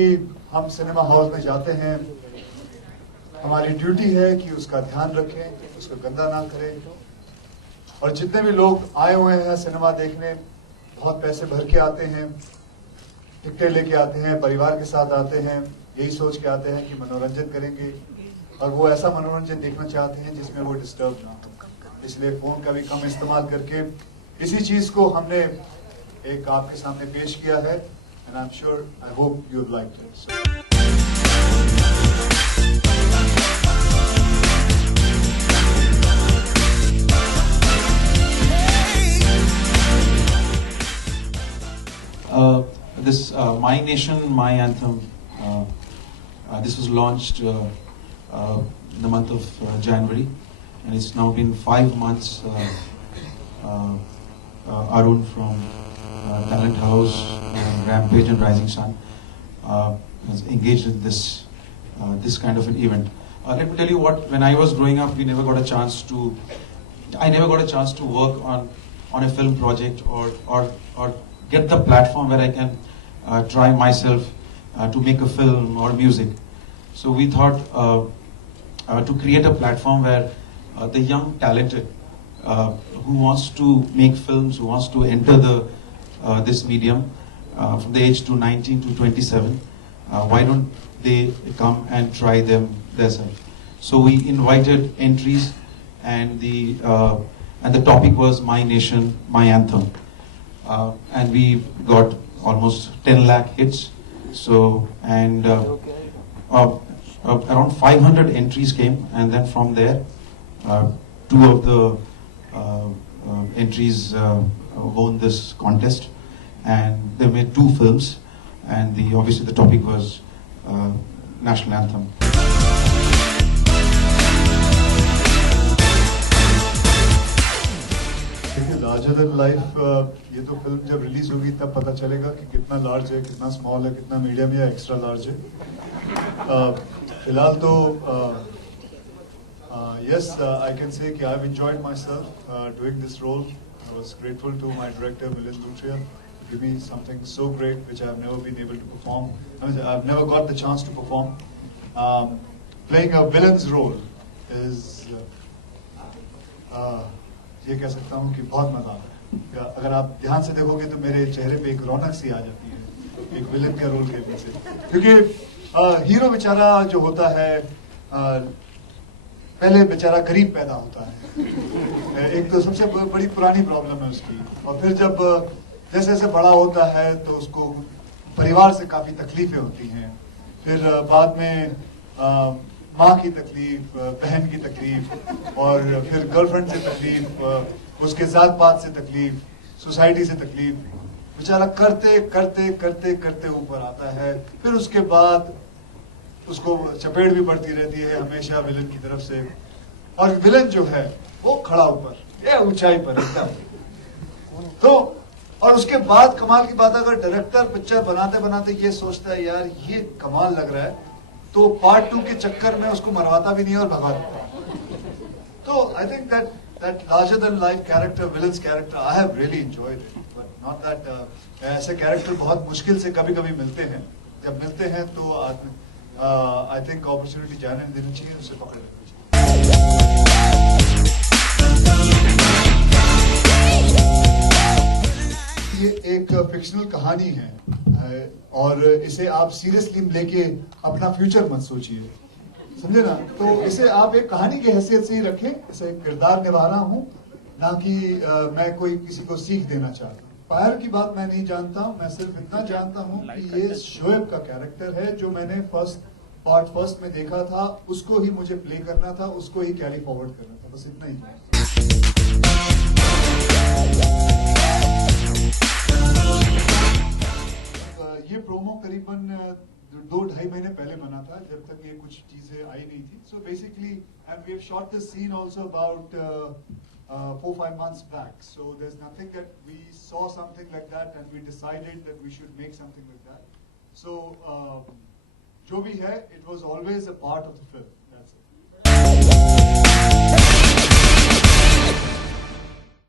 कि हम cinema hall में जाते हैं, हमारी ड्यूटी है कि उसका ध्यान रखें, उसको गंदा ना करें। और जितने भी लोग आए हुए हैं सिनेमा देखने, बहुत पैसे भर के आते हैं, टिकटें लेके आते हैं, परिवार के साथ आते हैं, यही सोच के आते हैं कि मनोरंजन करेंगे, और वो ऐसा मनोरंजन देखना चाहते हैं जिसमें वो डिस्टर्ब ना हो। इसलिए फोन का भी कम इस्तेमाल करके इसी चीज को हमने एक आपके सामने पेश किया है, and I am sure, I hope you like it. My Nation, My Anthem. This was launched in the month of January, and it's now been 5 months. Arun from Talent House and Rampage and Rising Sun has engaged in this kind of an event. Let me tell you what. When I was growing up, I never got a chance to work on a film project or get the platform where I can try myself to make a film or music. So we thought to create a platform where the young talented who wants to make films, who wants to enter this medium from the age to 19 to 27, why don't they come and try them themselves? So we invited entries, and the topic was My Nation, My Anthem. And we got almost 10 lakh hits. So, and around 500 entries came, and then from there, two of the entries won this contest, and they made 2 films, and obviously the topic was National Anthem. Larger than life, ये तो film जब release होगी तब पता चलेगा कि कितना large है, कितना स्मॉल है, कितना मीडियम या एक्स्ट्रा लार्ज है। फिलहाल तो yes, I can say that I've enjoyed myself doing this role. I was grateful to my director Milind Luthria to give me something so great which I've never been able to perform. I've never got the chance to perform. Playing a villain's role is ये कह सकता हूँ कि बहुत मजा आता है। अगर आप ध्यान से देखोगे तो मेरे चेहरे पे एक रौनक सी आ जाती है एक विलन का रोल खेलने से, क्योंकि हीरो बेचारा जो होता है पहले बेचारा गरीब पैदा होता है, एक तो सबसे बड़ी पुरानी प्रॉब्लम है उसकी, और फिर जब जैसे जैसे बड़ा होता है तो उसको परिवार से काफी तकलीफें होती हैं, फिर बाद में माँ की तकलीफ, बहन की तकलीफ, और फिर गर्लफ्रेंड से तकलीफ, उसके जात पात से तकलीफ, सोसाइटी से तकलीफ, बेचारा करते करते करते करते ऊपर आता है। फिर उसके बाद उसको चपेट भी पड़ती रहती है हमेशा विलन की तरफ से, और विलन जो है वो खड़ा ऊपर, ये ऊंचाई पर एकदम। तो और उसके बाद कमाल की बात, अगर डायरेक्टर पिक्चर बनाते बनाते ये सोचता है यार ये कमाल लग रहा है, तो पार्ट 2 के चक्कर में उसको मरवाता भी नहीं और भगा देता। तो I think that larger than life character, villains character, I have really enjoyed it, but not that ऐसे कैरेक्टर बहुत मुश्किल से कभी कभी मिलते हैं। जब मिलते हैं तो आई थिंक अपॉर्चुनिटी जाने देनी चाहिए, उसे पकड़ लेनी चाहिए। ये एक फिक्शनल कहानी है और इसे आप सीरियसली लेके अपना फ्यूचर मत सोचिए, समझे ना। तो इसे आप एक कहानी की हैसियत से ही रखें, इसे एक किरदार निभा रहा हूँ, ना कि मैं कोई किसी को सीख देना चाहता हूँ। फायर की बात मैं नहीं जानता, मैं सिर्फ इतना जानता हूँ कि ये शोएब का कैरेक्टर है जो मैंने पार्ट फर्स्ट में देखा था, उसको ही मुझे प्ले करना था, उसको ही कैरी फॉरवर्ड करना था, बस इतना ही। ये प्रोमो करीबन 2-2.5 महीने पहले बना था, जब तक ये कुछ चीजें आई नहीं थी। So basically and we have shot this scene also about 4-5 months back. So there's nothing that we saw something like that and we decided that we should make something like that. So जो भी है, it was always a part of the film.